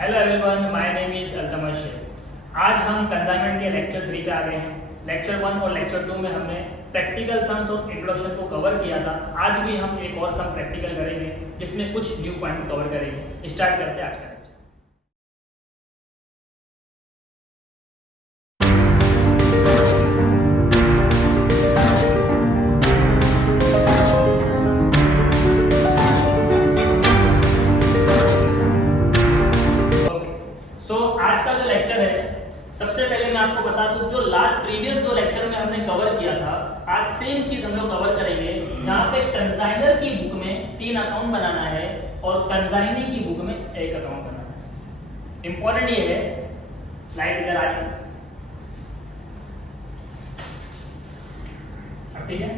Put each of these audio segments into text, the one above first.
Hello everyone, my name is Altamash Shaikh. आज हम consignment के लेक्चर 3 पे आ गए हैं। लेक्चर 1 और लेक्चर 2 में हमने प्रैक्टिकल सम्स और इंट्रोडक्शन को कवर किया था। आज भी हम एक और सम प्रैक्टिकल करेंगे जिसमें कुछ न्यू पॉइंट कवर करेंगे। स्टार्ट करते हैं आज का लेक्चर। आज का जो लेक्चर है, सबसे पहले मैं आपको बता दूं, जो लास्ट प्रीवियस दो लेक्चर में हमने कवर किया था, आज सेम चीज हम लोग कवर करेंगे। जहां पे कंसाइनर की बुक में 3 अकाउंट बनाना है और कंसाइनी की बुक में 1 अकाउंट बनाना है। इंपॉर्टेंट ये है, स्लाइड इधर आ रही, ठीक है।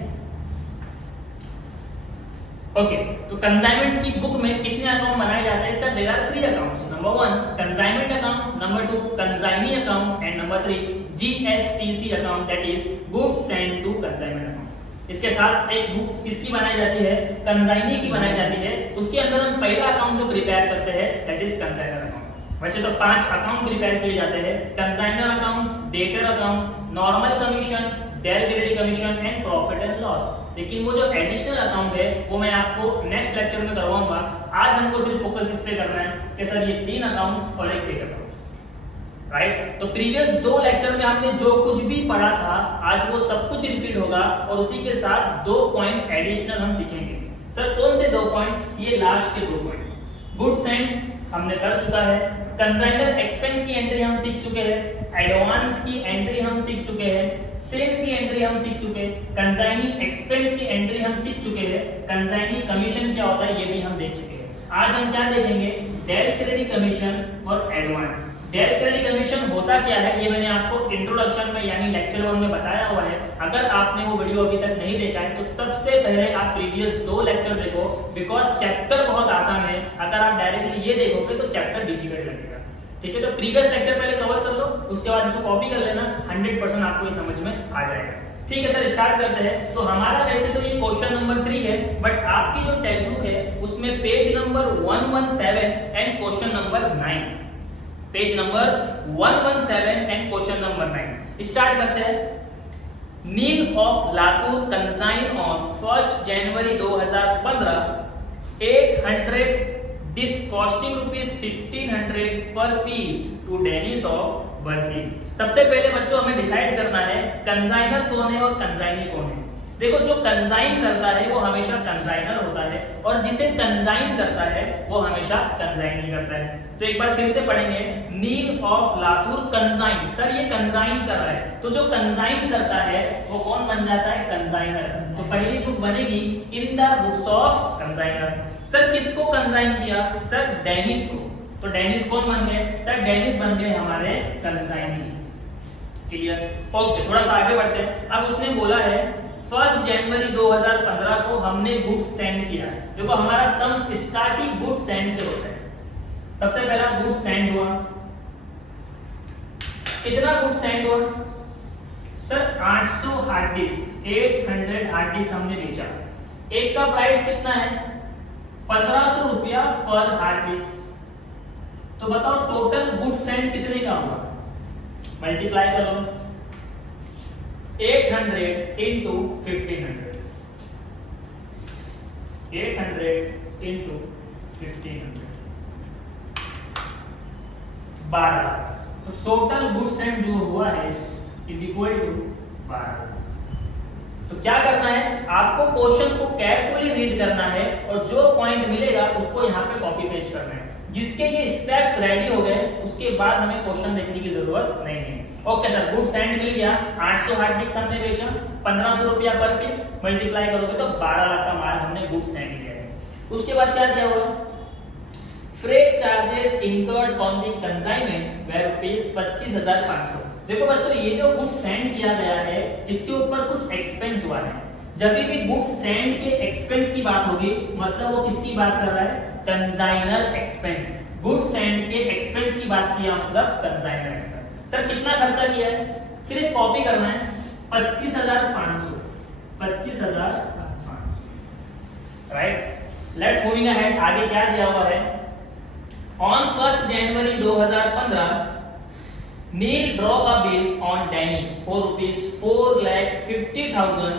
ओके, तो कंसाइनमेंट की बुक में कितने अकाउंट बनाए जाते हैं? Sir, there are 3 accounts. Number 1 consignment account, number 2 consignee account and number 3 GSTC account, that is goods sent to consignment account. इसके साथ एक बुक किसकी बनाई जाती है? कंसाइनी की बनाई जाती है। उसके अंदर हम पहला अकाउंट जो प्रिपेयर करते हैं दैट इज कंसाइनर अकाउंट। वैसे तो 5 अकाउंट प्रिपेयर किए जाते हैं: consignor account, debtor account, normal commission, del credit commission and profit and loss. लेकिन वो जो एडिशनल अकाउंट है वो मैं आपको नेक्स्ट लेक्चर में करवाऊंगा। आज हमको सिर्फ फोकस किस पे करना है कि सर ये 3 अकाउंट और एक अकाउंट, राइट। तो प्रीवियस 2 लेक्चर में हमने जो कुछ भी पढ़ा था आज वो सब कुछ रिपीट होगा और उसी के साथ 2 पॉइंट एडिशनल हम सीखेंगे। सर कौन से 2 पॉइंट? ये लास्ट के 2 पॉइंट। गुड्स सेंट हमने कर चुका है, कंसाइनर एक्सपेंस की एंट्री हम सीख चुके हैं, एडवांस की एंट्री हम सीख चुके हैं, सेल्स की एंट्री हम सीख चुके हैं, कंसाइनी एक्सपेंस की एंट्री हम सीख चुके हैं, कंसाइनी कमीशन क्या होता है ये भी हम देख चुके हैं। आज हम क्या देखेंगे? डेल क्रेडिट कमीशन और एडवांस। डेल क्रेडिट कमीशन होता क्या है ये मैंने आपको इंट्रोडक्शन में यानी लेक्चर 1 में बताया हुआ है। अगर आपने वो वीडियो अभी तक नहीं देखा है तो सबसे पहले आप प्रीवियस 2 लेक्चर देखो, बिकॉज चैप्टर बहुत आसान है। अगर आप डायरेक्टली ये देखोगे तो चैप्टर डिफिकल्ट लगेगा, ठीक है। तो प्रीवियस लेक्चर पहले कवर कर लो, उसके बाद इसको कॉपी कर लेना, 100% आपको ये समझ में आ जाएगा, ठीक है। सर स्टार्ट करते हैं। तो हमारा वैसे तो ये क्वेश्चन नंबर 3 है, बट आपकी जो टेक्स्ट बुक है उसमें page number 117 and question number 9, page number 117 and question number 9। Start करते हैं। Neel of Latur consign on 1 January 2015 800 disc costing ₹1500 per piece to Dennis of Barshi. सबसे पहले बच्चों हमें डिसाइड करना है कंसाइनर कौन है और कंसाइनी कौन है। देखो, जो कंसाइन करता है वो हमेशा कंसाइनर होता है और जिसे कंसाइन करता है वो हमेशा कंसाइनी करता है। तो एक बार फिर से पढ़ेंगे। नील ऑफ लातूर कंसाइन, सर ये कंसाइन कर रहा है, तो जो कंसाइन करता है वो कौन बन जाता है? कंसाइनर। तो पहली बुक बनेगी in the books of consignor. Sir किसको कंसाइन किया? सर डेनिस को। तो डेनिस कौन बन गए? सर डेनिस बन गए हमारे कंसाइनी। क्लियर? ओके, थोड़ा सा आगे बढ़ते हैं। अब उसने बोला है 1 जनवरी 2015 को हमने गुड्स सेंड किया है। देखो हमारा सम स्टार्टिंग गुड्स सेंड से होता है। सबसे पहला गुड्स सेंड हुआ, कितना गुड्स सेंड हुआ? Sir 800 hard disk, 800 hard disk हमने बेचा। एक का प्राइस कितना है? 1500 रुपया पर हार्ड डिस्क। तो बताओ टोटल गुड्स सेंड कितने का हुआ? मल्टीप्लाई कर लो, 800 into 1500, 800 into 1500, 12। तो टोटल गुड्स सेंड जो हुआ है इज इक्वल टू 12। तो क्या करना है? आपको क्वेश्चन को केयरफुली रीड करना है और जो पॉइंट मिलेगा उसको यहाँ पे कॉपी पेस्ट करना है। जिसके ये स्टेप्स रेडी हो गए उसके बाद हमें क्वेश्चन देखने की जरूरत नहीं है। ओके सर, गुड सेंड मिल गया, 800 हार्ड डिस्क हमने बेचा, 1500 रुपया पर पीस, मल्टीप्लाई करोगे तो 12 लाख का माल हमने गुड सेंड किया है। उसके बाद क्या दिया हुआ? Freight charges incurred on the consignment were rupees 25,500। देखो बच्चों, ये जो गुड सेंड किया गया है इसके ऊपर कुछ एक्सपेंस हुआ है। जब भी गुड सेंड के एक्सपेंस की बात होगी मतलब वो किसकी बात कर रहा है? Consignor expense. गुड सेंड के एक्सपेंस की बात किया मतलब कंसाइनर एक्सपेंस। सर कितना खर्चा किया है? सिर्फ कॉपी करना है, 25,500, 25,500, राइट। Let's moving ahead. आगे क्या दिया हुआ है? On 1st January 2015 Neil draw a bill on Danish for rupees 4,50,000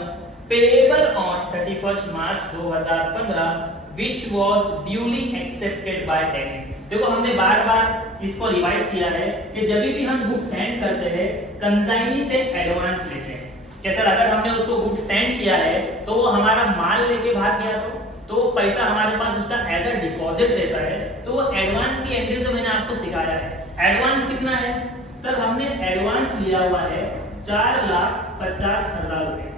payable on 31st March 2015 which was duly accepted by Danish। देखो हमने बार-बार इसको रिवाइज किया है कि जब भी हम बुक सेंड करते हैं कंसाइनी से एडवांस लेते हैं। कि सर अगर हमने उसको बुक सेंड किया है तो वो हमारा माल लेके भाग गया तो पैसा हमारे पास उसका एज अ डिपॉजिट रहता है, तो वो एडवांस की एंट्री तो मैंने आपको सिखाया है। एडवांस कितना है सर? हमने एडवांस लिया हुआ है 4,50,000 रुपए,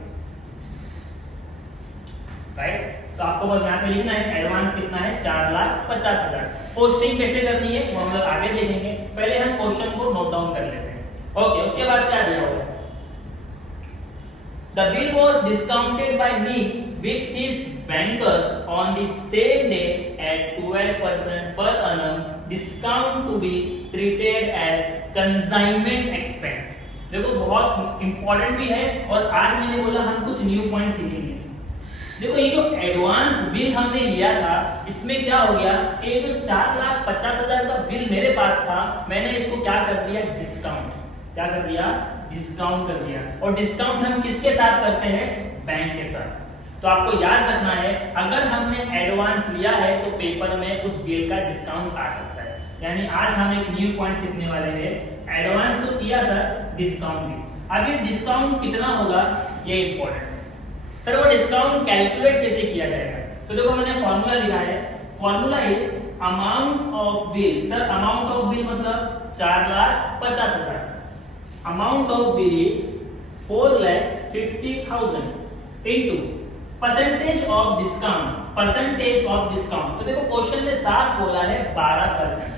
राइट? तो आपको बस यहाँ पे लिखना है एडवांस कितना है 4,50,000। पोस्टिंग कैसे करनी है वो हम लोग आगे देखेंगे, पहले हम क्वेश्चन को नोट डाउन कर लेते हैं। ओके, उसके बाद क्या दिया हुआ है? The bill was discounted by Nick with his banker on the same day at 12% per annum, discount to be treated as consignment expense। देखो बहुत इंपॉर्टेंट भी है और आज मैंने बोला हम कुछ न्यू पॉइंट सीखेंगे। देखो ये जो एडवांस बिल हमने लिया था इसमें क्या हो गया कि ये जो 4,50,000 का बिल मेरे पास था मैंने इसको क्या कर दिया? डिस्काउंट। क्या कर दिया? डिस्काउंट कर दिया। और डिस्काउंट हम किसके साथ करते हैं? बैंक के साथ। तो आपको याद रखना है अगर हमने एडवांस लिया है तो पेपर में उस बिल का डिस्काउंट आ सकता है। यानी आज हम एक न्यू पॉइंट सीखने वाले हैं। एडवांस तो किया सर, डिस्काउंट भी। अब ये डिस्काउंट कितना होगा ये इंपॉर्टेंट है। सर वो डिस्काउंट कैलकुलेट कैसे किया जाएगा? तो देखो मैंने फॉर्मूला लिखा है। Formula is amount of bill. Sir amount of bill मतलब 4,50,000। Amount of bill is 4,50,000 into percentage of discount. Percentage of discount तो देखो क्वेश्चन में साफ बोला है 12%,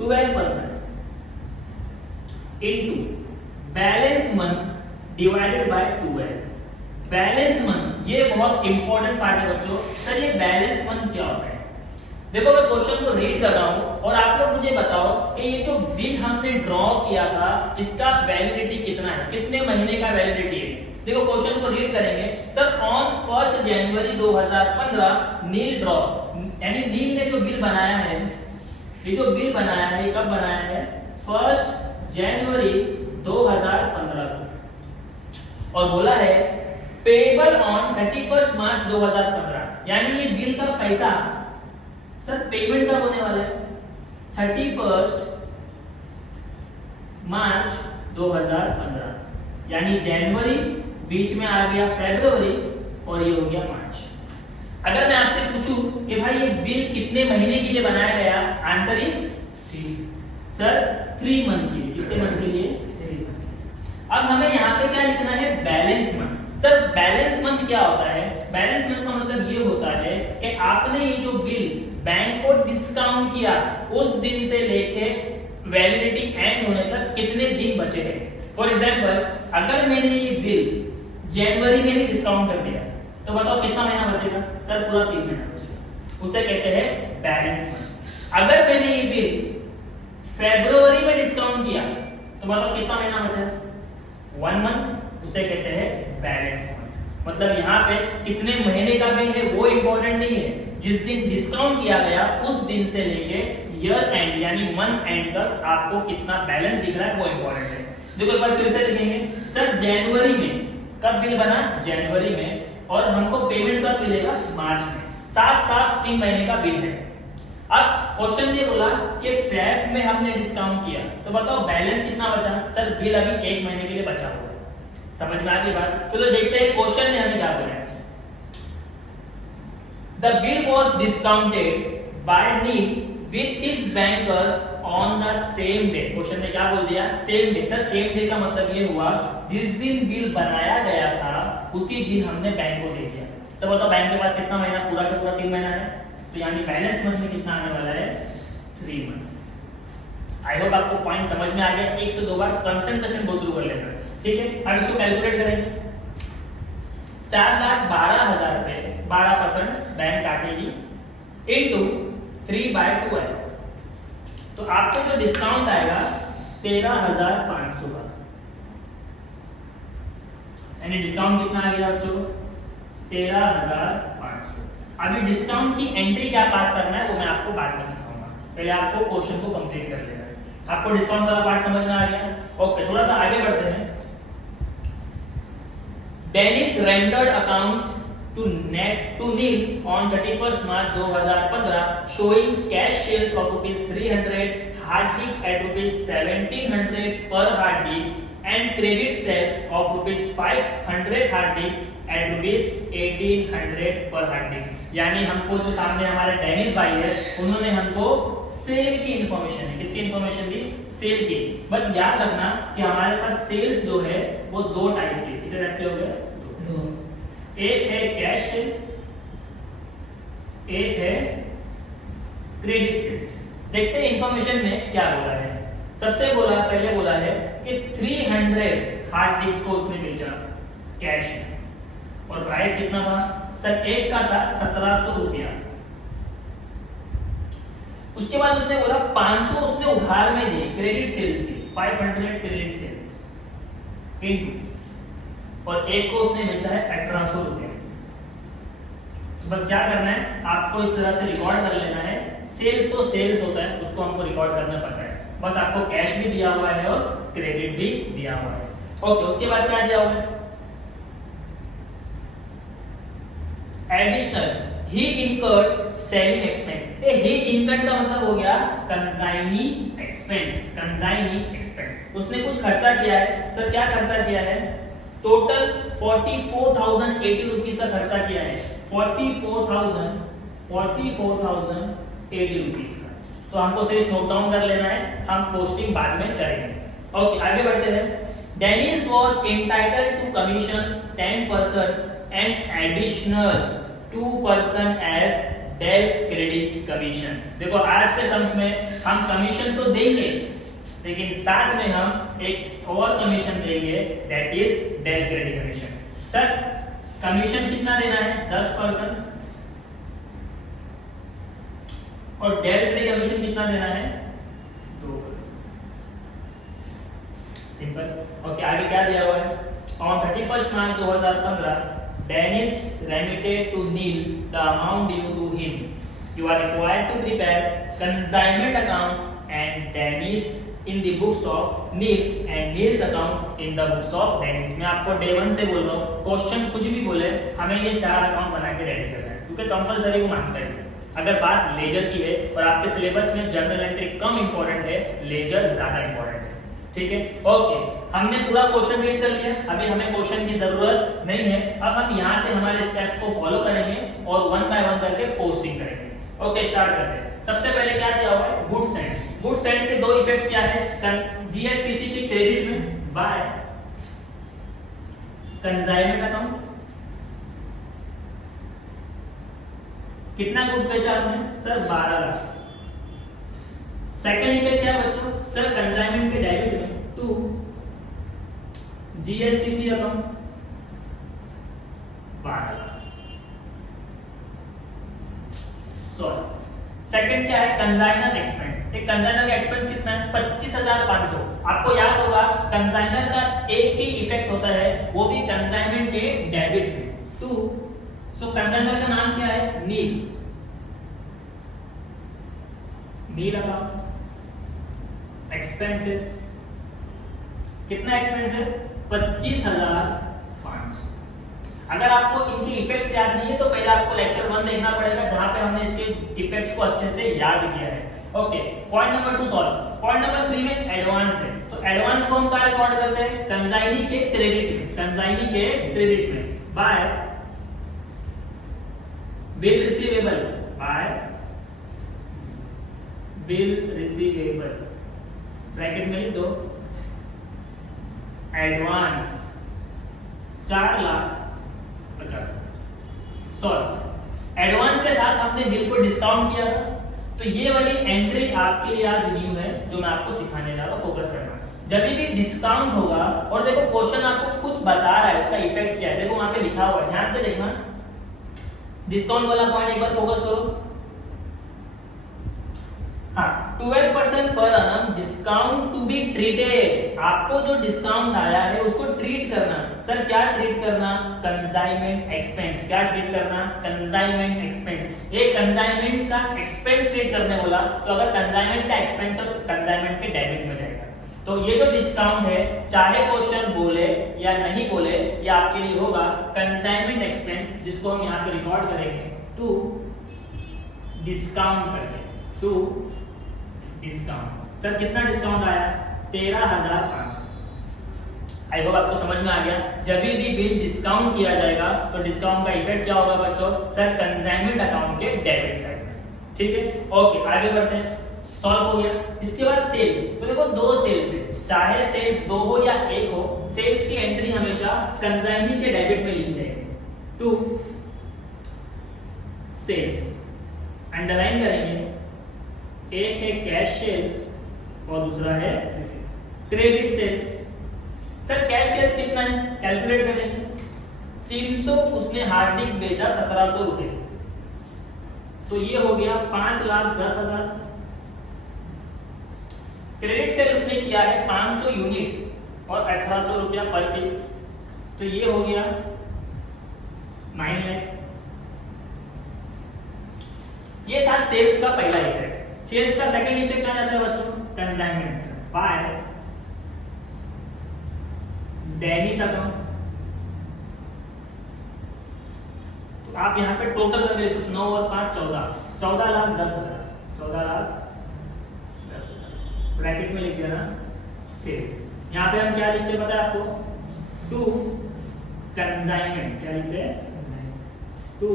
12% into balance month divided by 12। Balance month ये बहुत इंपॉर्टेंट पार्ट है बच्चों। सर ये बैलेंस मंथ क्या होता है? देखो मैं क्वेश्चन को रीड कर रहा हूं और आप लोग मुझे बताओ कि ये जो बिल हमने ड्रॉ किया था इसका वैलिडिटी कितना है, कितने महीने का वैलिडिटी है? देखो क्वेश्चन को रीड करेंगे। Sir on 1st January 2015 Neil draw, यानी नील ने जो बिल बनाया है, ये जो बिल बनाया है कब बनाया है? 1st जनवरी 2015 को, और बोला है पेबल ऑन 31st मार्च 2015। यानी ये बिल का पैसा सर पेमेंट कब होने वाला है? 31st मार्च 2015। यानी जनवरी बीच में आ गया, फेब्रुवरी और ये हो गया मार्च। अगर मैं आपसे पूछूं कि भाई ये बिल कितने महीने के लिए बनाया गया, आंसर इज 3। सर 3 मंथ के लिए। कितने मंथ के लिए? 3 मंथ। अब हमें यहाँ पे क्या लिखना है? Balance month. Sir balance month क्या होता है? बैलेंस मंथ का मतलब ये होता है कि आपने ये जो बिल बैंक को डिस्काउंट किया उस दिन से लेके वैलिडिटी एंड होने तक कितने दिन बचे हैं। फॉर एग्जांपल अगर मैंने ये बिल जनवरी में ही डिस्काउंट कर दिया तो बताओ कितना महीना बचेगा? सर पूरा 3 महीना बचेगा, उसे कहते हैं बैलेंस मंथ। अगर मैंने ये बिल फरवरी में डिस्काउंट किया तो बताओ कितना महीना बचा? 1 मंथ, उसे कहते हैं बैलेंस मंथ। मतलब यहाँ पे कितने महीने का बिल है वो इंपॉर्टेंट नहीं है, जिस दिन डिस्काउंट किया गया उस दिन से लेके ईयर एंड यानी मंथ एंड तक आपको कितना बैलेंस दिख रहा है वो इंपॉर्टेंट है। देखो एक बार फिर से लिखेंगे। सर जनवरी में कब बिल बना? जनवरी में, और हमको पेमेंट कब मिलेगा? मार्च में। साफ साफ 3 महीने का बिल है। अब क्वेश्चन ये बोला कि फेब में हमने डिस्काउंट किया तो बताओ बैलेंस कितना बचा? सर बिल अभी 1 महीने के लिए बचा हुआ है। समझ में आ गई बात? चलो देखते हैं क्वेश्चन में हमें क्या बोला है। The bill was discounted by Nick with his banker on the same day। Question ने क्या बोल दिया? Same day. Sir same day का मतलब ये हुआ जिस दिन बिल बनाया गया था उसी दिन हमने बैंक को दे दिया। तो बताओ बैंक के पास कितना महीना? पूरा का पूरा 3 महीना है। तो यानी बैलेंस मंथ में कितना आने वाला है? 3 मंथ। आई होप आपको पॉइंट समझ में आ गया। 1 से 2 बार कंसंट्रेशन गो थ्रू कर लेना, ठीक है? अब इसको कैलकुलेट करेंगे। 4,12,000 रुपए 12% बैंक काटेगी इनटू 3/12। तो आपको जो डिस्काउंट आएगा 13,500 का। यानी डिस्काउंट कितना आ गया बच्चों? 13,500। अभी डिस्काउंट की एंट्री क्या पास करना है वो मैं आपको बाद में सिखाऊंगा। पहले आपको क्वेश्चन को कंप्लीट कर लेना है। आपको डिस्काउंट वाला पार्ट समझ में आ गया? ओके, थोड़ा सा आगे बढ़ते हैं। Dennis rendered account to nil on 31st March 2015 showing cash sales of rupees 300, hard disks at rupees 1700 per hard disk and credit sale of rupees 500 hard disks at rupees 1800 per hard disk। यानी हमको जो सामने हमारे Dennis भाई है उन्होंने हमको cell की इंफॉर्मेशन दी। किसकी इंफॉर्मेशन दी? सेल की। बट याद रखना कि हमारे पास सेल्स जो है वो दो टाइप की। कितने टाइप के हो गए? दो। एक है कैश सेल्स, एक है क्रेडिट सेल्स। देखते हैं इंफॉर्मेशन में क्या बोला है। सबसे पहले बोला है कि 300 हार्ड डिस्क को उसने बेचा कैश में, और प्राइस कितना था सर? एक का था 1700 रुपया। उसके बाद उसने बोला 500 उसने उधार में दी क्रेडिट सेल्स की, 500 क्रेडिट सेल्स इनटू, और एक को उसने बेचा है 1800 रुपये। तो बस क्या करना है, आपको इस तरह से रिकॉर्ड कर लेना है। सेल्स तो सेल्स होता है, उसको हमको रिकॉर्ड करना पड़ता है। बस आपको कैश भी दिया हुआ है और क्रेडिट भी दिया हुआ है। ओके, उसके बाद क्या दिया हुआ है? एडिशनल ही इनकर्ड सेलिंग एक्सपेंस। ही इनकर्ड का मतलब हो गया कंसाइनी एक्सपेंस। कंसाइनी एक्सपेंस उसने कुछ खर्चा किया है। सर क्या खर्चा किया है? टोटल 44,080 रुपीज का खर्चा किया है। 44,080 रुपीज का। तो हमको सिर्फ नोट डाउन कर लेना है, हम पोस्टिंग बाद में करेंगे। ओके, आगे बढ़ते हैं। Dennis was entitled to commission 10% and additional 2% as del credit commission. देखो आज के सम्स में हम कमीशन तो देंगे, लेकिन साथ में हम एक और कमीशन देंगे, that is del credit commission. Sir commission कितना देना है? 10%, और डेल क्रेडिट कमीशन कितना देना है? 2%। सिंपल। ओके, आगे क्या दिया हुआ है? On 31st March 2015 Dennis remitted to Neil the amount due to him. You are required to prepare consignment account and Dennis in the books of Neil and Neil's account in the books of Dennis। मैं आपको day 1 से बोल रहा हूँ, question कुछ भी बोले हमें ये 4 अकाउंट बना के रेडी करना है, क्योंकि कंपलसरी वो मानता है। अगर बात लेजर की है और आपके सिलेबस में जर्नल एंट्री कम इंपॉर्टेंट है, लेजर ज्यादा इंपॉर्टेंट है। ठीक है, ओके, हमने पूरा क्वेश्चन रीड कर लिया। अभी हमें क्वेश्चन की जरूरत नहीं है। अब हम यहाँ से हमारे स्टेप्स को फॉलो करेंगे और 1 बाय 1 करके पोस्टिंग करेंगे। ओके, स्टार्ट करते हैं। सबसे पहले क्या दिया हुआ है? Goods and. गुड्स एंड के दो इफेक्ट्स क्या है? जीएसटीसी के क्रेडिट में बाय कंसाइनमेंट अकाउंट। कितना गुड्स बेचा आपने? सर 12 लाख। सेकंड इफेक्ट क्या है बच्चों? सर कंसाइनमेंट के डेबिट में टू जीएसटीसी अकाउंट 12 लाख। सॉरी, सेकंड क्या है? Consignor expense. एक कंसाइनर का एक्सपेंस कितना है? 25,500। आपको याद होगा कंसाइनर का एक ही इफेक्ट होता है, वो भी कंसाइनमेंट के डेबिट में टू। सो कंसाइनर का नाम क्या है? नील। नील अकाउंट एक्सपेंसेस। कितना एक्सपेंस है? 25,500। अगर आपको इनकी इफेक्ट्स याद नहीं है तो पहले आपको लेक्चर 1 देखना पड़ेगा, जहां पे हमने इसके इफेक्ट्स को अच्छे से याद किया है। Okay, point number 2 solve. Point number 3 में एडवांस है, तो एडवांस को हम क्या रिकॉर्ड करते हैं? कंसाइनी के क्रेडिट में। कंसाइनी के क्रेडिट में bye bill receivable. Bye bill receivable, bracket में लिख दो, एडवांस 4,50,000। सॉल्व। एडवांस के साथ हमने बिल को डिस्काउंट किया था, तो ये वाली एंट्री आपके लिए आज न्यू है, जो मैं आपको सिखाने जा रहा हूं। फोकस करना, जब भी डिस्काउंट होगा, और देखो क्वेश्चन आपको खुद बता रहा है उसका इफेक्ट क्या है। देखो वहां पे लिखा हुआ है, ध्यान से देखना। डिस्काउंट वाला पॉइंट एक बार फोकस करो। हाँ, 12% per annum discount to be treated, आपको जो डिस्काउंट आया है उसको ट्रीट करना। सर क्या ट्रीट करना? Consignment expense. क्या ट्रीट करना? Consignment expense. ये कंसाइनमेंट का एक्सपेंस ट्रीट करने बोला, तो अगर कंसाइनमेंट का एक्सपेंस और कंसाइनमेंट के डेबिट में जाएगा, तो ये जो डिस्काउंट है चाहे क्वेश्चन बोले या नहीं बोले, ये आपके लिए होगा कंसाइनमेंट एक्सपेंस, जिसको हम यहाँ पे रिकॉर्ड करेंगे टू डिस्काउंट करके, टू डिस्काउंट। सर कितना डिस्काउंट आया? 13,500। आई होप आपको समझ में आ गया। जब भी बिल डिस्काउंट किया जाएगा तो डिस्काउंट का इफेक्ट क्या होगा बच्चों? सर कंसाइनमेंट अकाउंट के डेबिट साइड में। ठीक है, ओके आगे बढ़ते हैं। सॉल्व हो गया। इसके बाद सेल्स, तो देखो दो सेल्स है, चाहे सेल्स दो हो या एक हो, सेल्स की एंट्री हमेशा कंसाइनी के डेबिट में लिखी जाएगी। टू सेल्स अंडरलाइन करेंगे, एक है कैश सेल्स और दूसरा है credit sales. Sir cash sales कितना है? कैलकुलेट करेंगे। 300 उसने हार्ड डिस्क बेचा 1700 रुपए से, तो ये हो गया 5,10,000। क्रेडिट सेल उसने किया है 500 यूनिट और 1800 रुपया पर पीस, तो ये हो गया 9 लाख। ये था सेल्स का पहला इफेक्ट। सेल्स का सेकंड इफेक्ट आ जाता है बच्चों कंसाइनमेंट बाय डेनिस अकाउंट। तो आप यहाँ पे टोटल करके लिख सकते 9 और 5 14, 14,10,000, 14,10,000 ब्रैकेट में लिख देना सेल्स। यहाँ पे हम क्या लिखते हैं पता है आपको? To consignment. क्या लिखते हैं? टू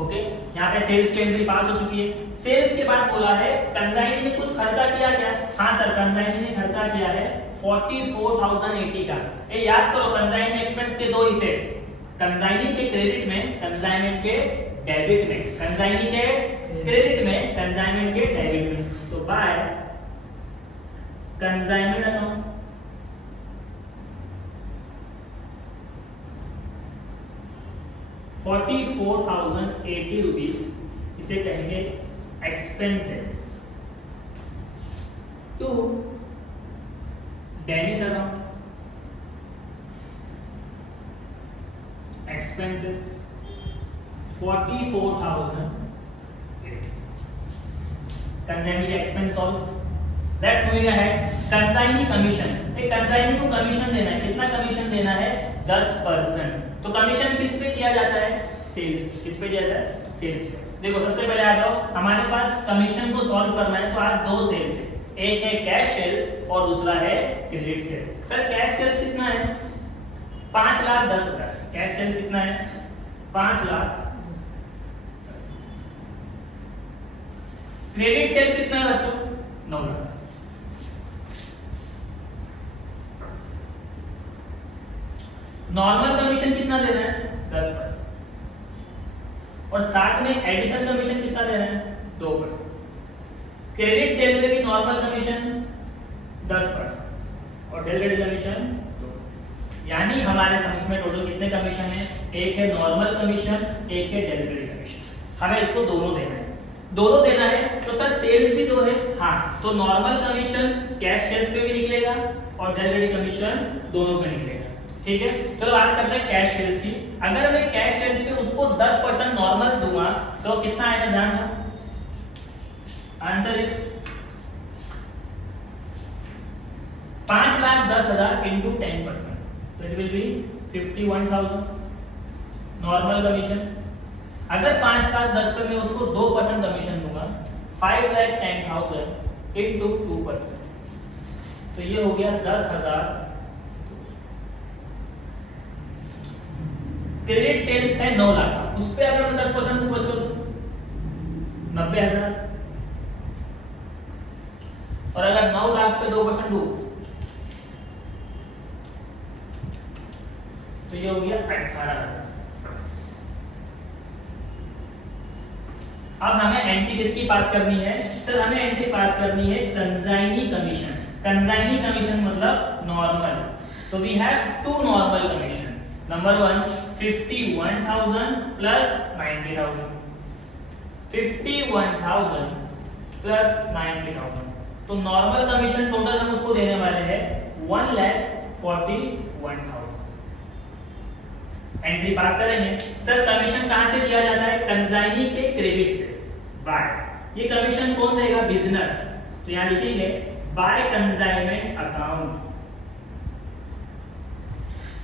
ओके, यहाँ पे सेल्स की एंट्री पास हो चुकी है। सेल्स के बाद बोला है कंसाइनी ने कुछ खर्चा किया क्या? हाँ सर, कंसाइनी ने खर्चा किया है 44,080 का। ये याद करो कंसाइनी एक्सपेंस के दो इफेक्ट, कंसाइनी के क्रेडिट में, कंसाइनमेंट के डेबिट में। कंसाइनी के क्रेडिट में, कंसाइनमेंट के डेबिट में। तो बाय कंसाइनमेंट अकाउंट 44,080 रुपीज, इसे कहेंगे expenses to Dennis account. Expenses 44,080। Consignee का expense solve. Let's moving ahead. Consignee commission, एक कंसाइनी को कमीशन देना है। कितना कमीशन देना है? 10%। तो कमीशन किस पे दिया जाता है? सेल्स। किस पे दिया जाता है? सेल्स पे। देखो सबसे पहले आ जाओ, हमारे पास कमीशन को सॉल्व करना है, तो आज दो सेल्स है, एक है कैश सेल्स और दूसरा है credit sales. Sir cash sales कितना है? 5,10,000। कैश सेल्स कितना है? 5 लाख। क्रेडिट सेल्स कितना है बच्चों? 9 लाख। नॉर्मल कमीशन कितना देना है? 10%। और साथ में एडिशनल कमीशन कितना देना है? 2%। क्रेडिट सेल में भी नॉर्मल कमीशन 10% और डेलिवेटेड कमीशन 2%। यानी हमारे समझ में टोटल कितने कमीशन है? एक है नॉर्मल कमीशन, एक है डेलिवेटेड कमीशन। हमें इसको दोनों देना है। दोनों देना है तो सर सेल्स भी दो है। हाँ, तो नॉर्मल कमीशन कैश सेल्स पे भी निकलेगा और डेलिवेटेड कमीशन दोनों पे निकलेगा। ठीक है, तो बात करते हैं कैश सेल्स की। अगर मैं कैश सेल्स पे उसको 10% नॉर्मल दूंगा तो कितना आएगा? ध्यान दो, आंसर इज 5,10,000 इंटू 10%, तो it will be 51,000 normal commission. अगर 5,10,000 पे मैं उसको 2% कमीशन दूंगा, 5,10,000 इंटू 2%, तो ये हो गया 10,000। क्रेडिट सेल्स है 9 लाख, उस पे अगर मैं 10% दूं बच्चों 90,000, और अगर 9 लाख पे 2% दूं तो ये हो गया 18,000। अब हमें एंट्री किसकी पास करनी है? सर हमें एंट्री पास करनी है कंसाइनी कमीशन। कंसाइनी कमीशन मतलब नॉर्मल, तो we have to normal commission. Number 1 51,000 plus 90,000। 51,000 plus 90,000। तो नॉर्मल कमीशन टोटल हम उसको देने वाले हैं 1,41,000। एंट्री पास करेंगे। सर कमीशन कहां से किया जाता है? कंसाइनी के क्रेडिट से। बाय, ये कमीशन कौन देगा? बिजनेस। तो यहां लिखेंगे बाय कंसाइनमेंट अकाउंट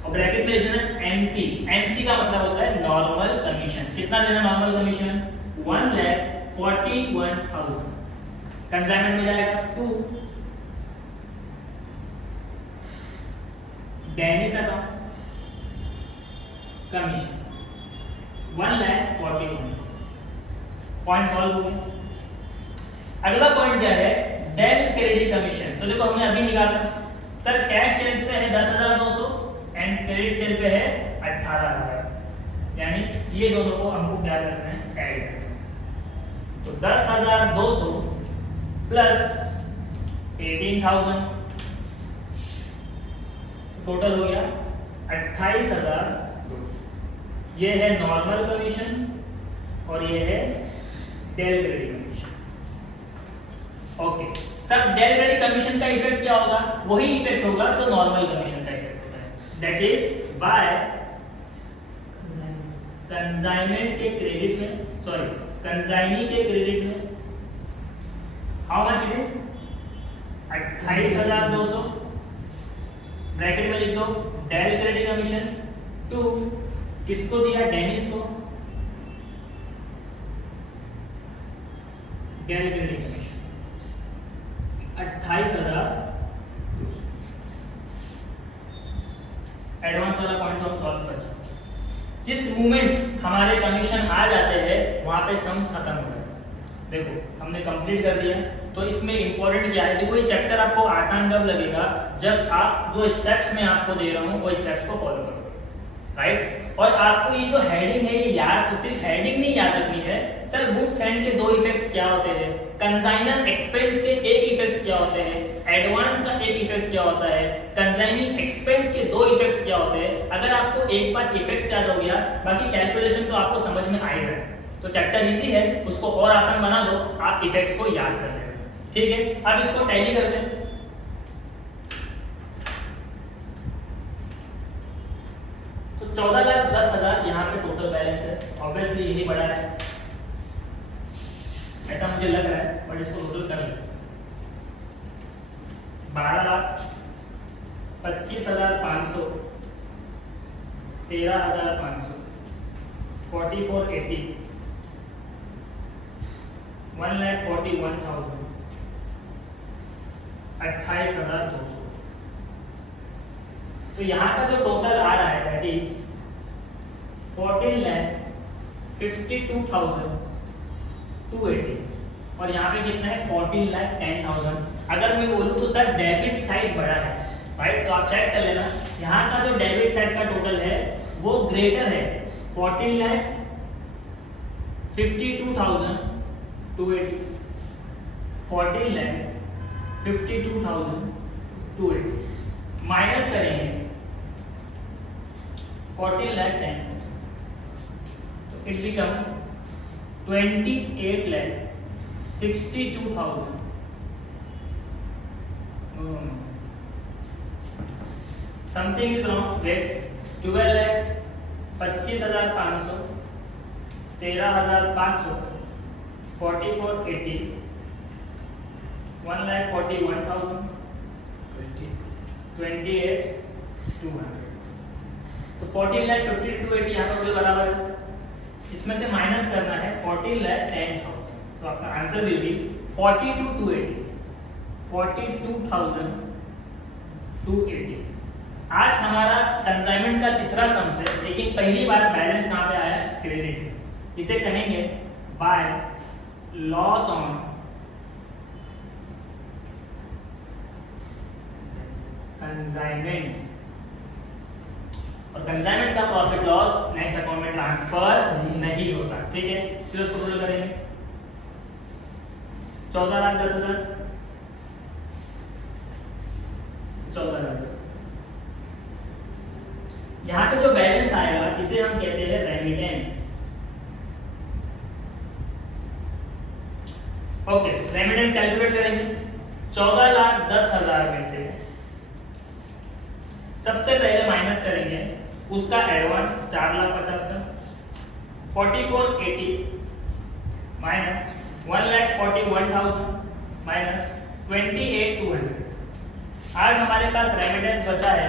और ब्रैकेट में लिख देना एनसी। एनसी का मतलब होता है नॉर्मल कमीशन। कितना देना नॉर्मल कमीशन? 1,41,000। कंसाइनमेंट में जाएगा 2 Dennis account commission 1,41,000। Point solve हो गया। अगला पॉइंट क्या है? Del credit commission. तो देखो हमने अभी निकाला सर कैश सेल्स पे है 10,200 एंड क्रेडिट सेल पे है 18,000, यानी ये दोनों को हमको क्या करना है? ऐड करना है। तो 10,200 प्लस 18,000 टोटल हो गया 28,200। ये है नॉर्मल कमीशन और ये है del credit commission. Okay sir, del credit commission का इफेक्ट क्या होगा? वही इफेक्ट होगा जो नॉर्मल कमीशन का इफेक्ट होता है, दैट इज बाय कंसाइनमेंट के क्रेडिट में, सॉरी कंसाइनी के क्रेडिट में how much it is? 28,200 bracket में लिख दो डेल क्रेडिट कमीशन टू किसको दिया? डेनिस को। Del credit commission 28,200। एडवांस वाला पॉइंट हम सॉल्व कर चुके। जिस मोमेंट हमारे कमीशन आ जाते हैं वहां पे सम्स खत्म हो गए। देखो हमने कंप्लीट कर दिया। तो इसमें इंपॉर्टेंट क्या है? देखो ये चैप्टर आपको आसान कब लगेगा? जब आप जो स्टेप्स मैं आपको दे रहा हूँ वो स्टेप्स को फॉलो करो, राइट? और आपको ये जो हेडिंग है ये याद, तो सिर्फ हेडिंग नहीं याद रखनी है। सर गुड्स एंड के 2 इफेक्ट्स क्या होते हैं? कंसाइनर एक्सपेंस के 1 इफेक्ट्स क्या होते हैं? एडवांस का 1 इफेक्ट क्या होता है? कंसाइनिंग एक्सपेंस के 2 इफेक्ट्स क्या होते हैं? अगर आपको एक बार इफेक्ट्स याद हो गया, बाकी कैलकुलेशन तो आपको समझ में आएगा। तो चैप्टर इजी है, उसको और आसान बना दो, आप इफेक्ट्स को याद कर लेना। ठीक है, अब इसको टैली करते हैं। तो 14,10,000 यहाँ पे टोटल बैलेंस है। ऑब्वियसली यही बड़ा है, ऐसा मुझे लग रहा है, बट इसको टोटल कर लें। 12,25,500, 13,500, 4480, 1,41,000, 28,200। तो यहाँ का जो टोटल आ रहा है दैट इज 14,52,280 और यहाँ पे कितना है? 14,10,000। अगर मैं बोलूँ तो सर डेबिट साइड बड़ा है, राइट? तो आप चेक कर लेना, यहाँ का जो डेबिट साइड का टोटल है वो ग्रेटर है 14,52,280, 14,52,280 माइनस करेंगे 14,10,000, तो it become 28,62,000। Something is wrong. Wait, 12,25,500, 13,500, 4480, 1,41,000, 28,200। तो 14,52,280 यहाँ पर बराबर है। इसमें से माइनस करना है 14,10,000, तो आपका आंसर विल बी 42,280, 42,280। आज हमारा कंसाइनमेंट का तीसरा सम्स है, लेकिन पहली बार बैलेंस कहाँ पे आया? क्रेडिट। इसे कहेंगे बाय लॉस ऑन कंसाइनमेंट, और कंसाइनमेंट का प्रॉफिट लॉस नेक्स्ट अकाउंट में ट्रांसफर नहीं होता। ठीक है, फिर उसको टोटल करेंगे 14,10,000, 14,10,000। यहाँ पे जो बैलेंस आएगा इसे हम कहते हैं रेमिटेंस। ओके, रेमिटेंस कैलकुलेट करेंगे। 14,10,000 में से सबसे पहले माइनस करेंगे उसका एडवांस 4,50,000 का, 4480 माइनस 1,41,000 माइनस 28,200। आज हमारे पास रेमिटेंस बचा है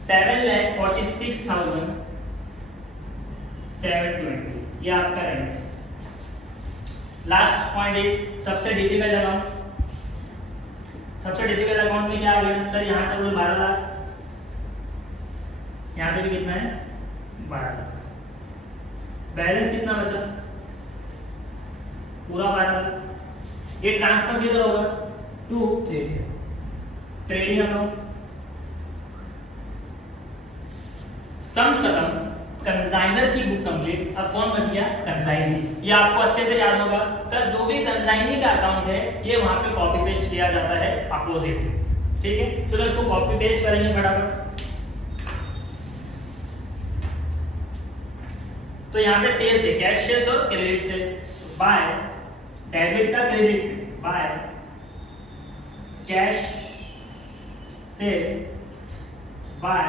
7,46,720। ये आपका रेमिटेंस। लास्ट पॉइंट इज सबसे डिफिकल्ट अकाउंट। सबसे डिफिकल्ट अकाउंट में क्या आ गया सर? यहाँ का टोटल 12 लाख, यहाँ पे भी कितना है 12 लाख। बैलेंस कितना बचा? पूरा 12 लाख। ये ट्रांसफर किधर होगा? To trading account. सम्स खत्म, कंसाइनर की बुक कंप्लीट। अब कौन बच गया? कंसाइनी। ये आपको अच्छे से याद होगा सर, जो भी कंसाइनी का अकाउंट है ये वहां पे कॉपी पेस्ट किया जाता है अपोजिट। ठीक है, चलो इसको कॉपी पेस्ट करेंगे फटाफट। तो यहाँ पे सेल्स है, कैश सेल्स और क्रेडिट से। बाय डेबिट का क्रेडिट, बाय कैश से, बाय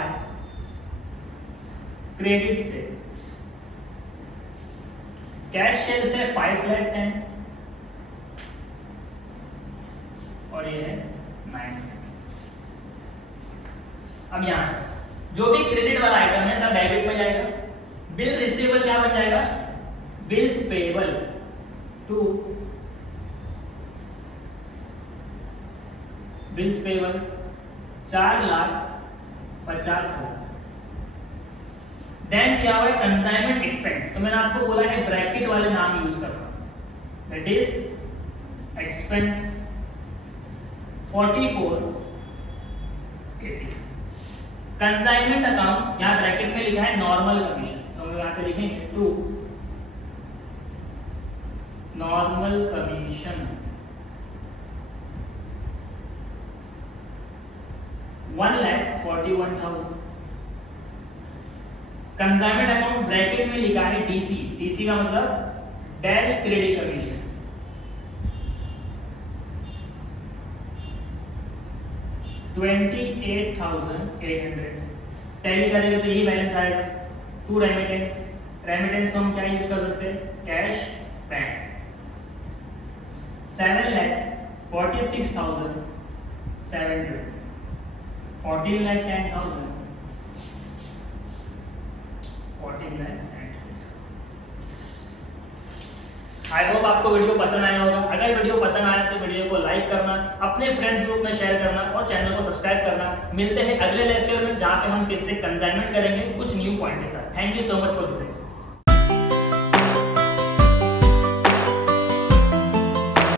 क्रेडिट से। कैश सेल से 5,10,000 और ये है 9। अब यहां जो भी क्रेडिट वाला आइटम है सब डेबिट में जाएगा। बिल रिसीवेबल क्या बन जाएगा? Bills payable to bills payable 4,50,000। Then दिया हुआ है कंसाइनमेंट एक्सपेंस। तो मैंने आपको बोला है ब्रैकेट वाले नाम यूज करना, that is expense 4480। Consignment account यहां ब्रैकेट में लिखा है नॉर्मल कमीशन, तो हम यहां पे लिखेंगे to normal commission 1,41,000। Consignment account bracket में लिखा है डीसी, डीसी का मतलब डायरेक्ट क्रेडिट कमीशन 28,800। टैली करेंगे तो यही बैलेंस आएगा। टू रेमिटेंस, रेमिटेंस को हम क्या यूज कर सकते हैं? Cash bank 7,46,720, 14,10,000, 14,10,000। आई होप आपको वीडियो पसंद आया होगा। अगर वीडियो पसंद आया तो वीडियो को लाइक करना, अपने फ्रेंड्स ग्रुप में शेयर करना और चैनल को सब्सक्राइब करना। मिलते हैं अगले लेक्चर में जहां पे हम फिर से कंसाइनमेंट करेंगे कुछ न्यू पॉइंट के साथ। Thank you so much for today.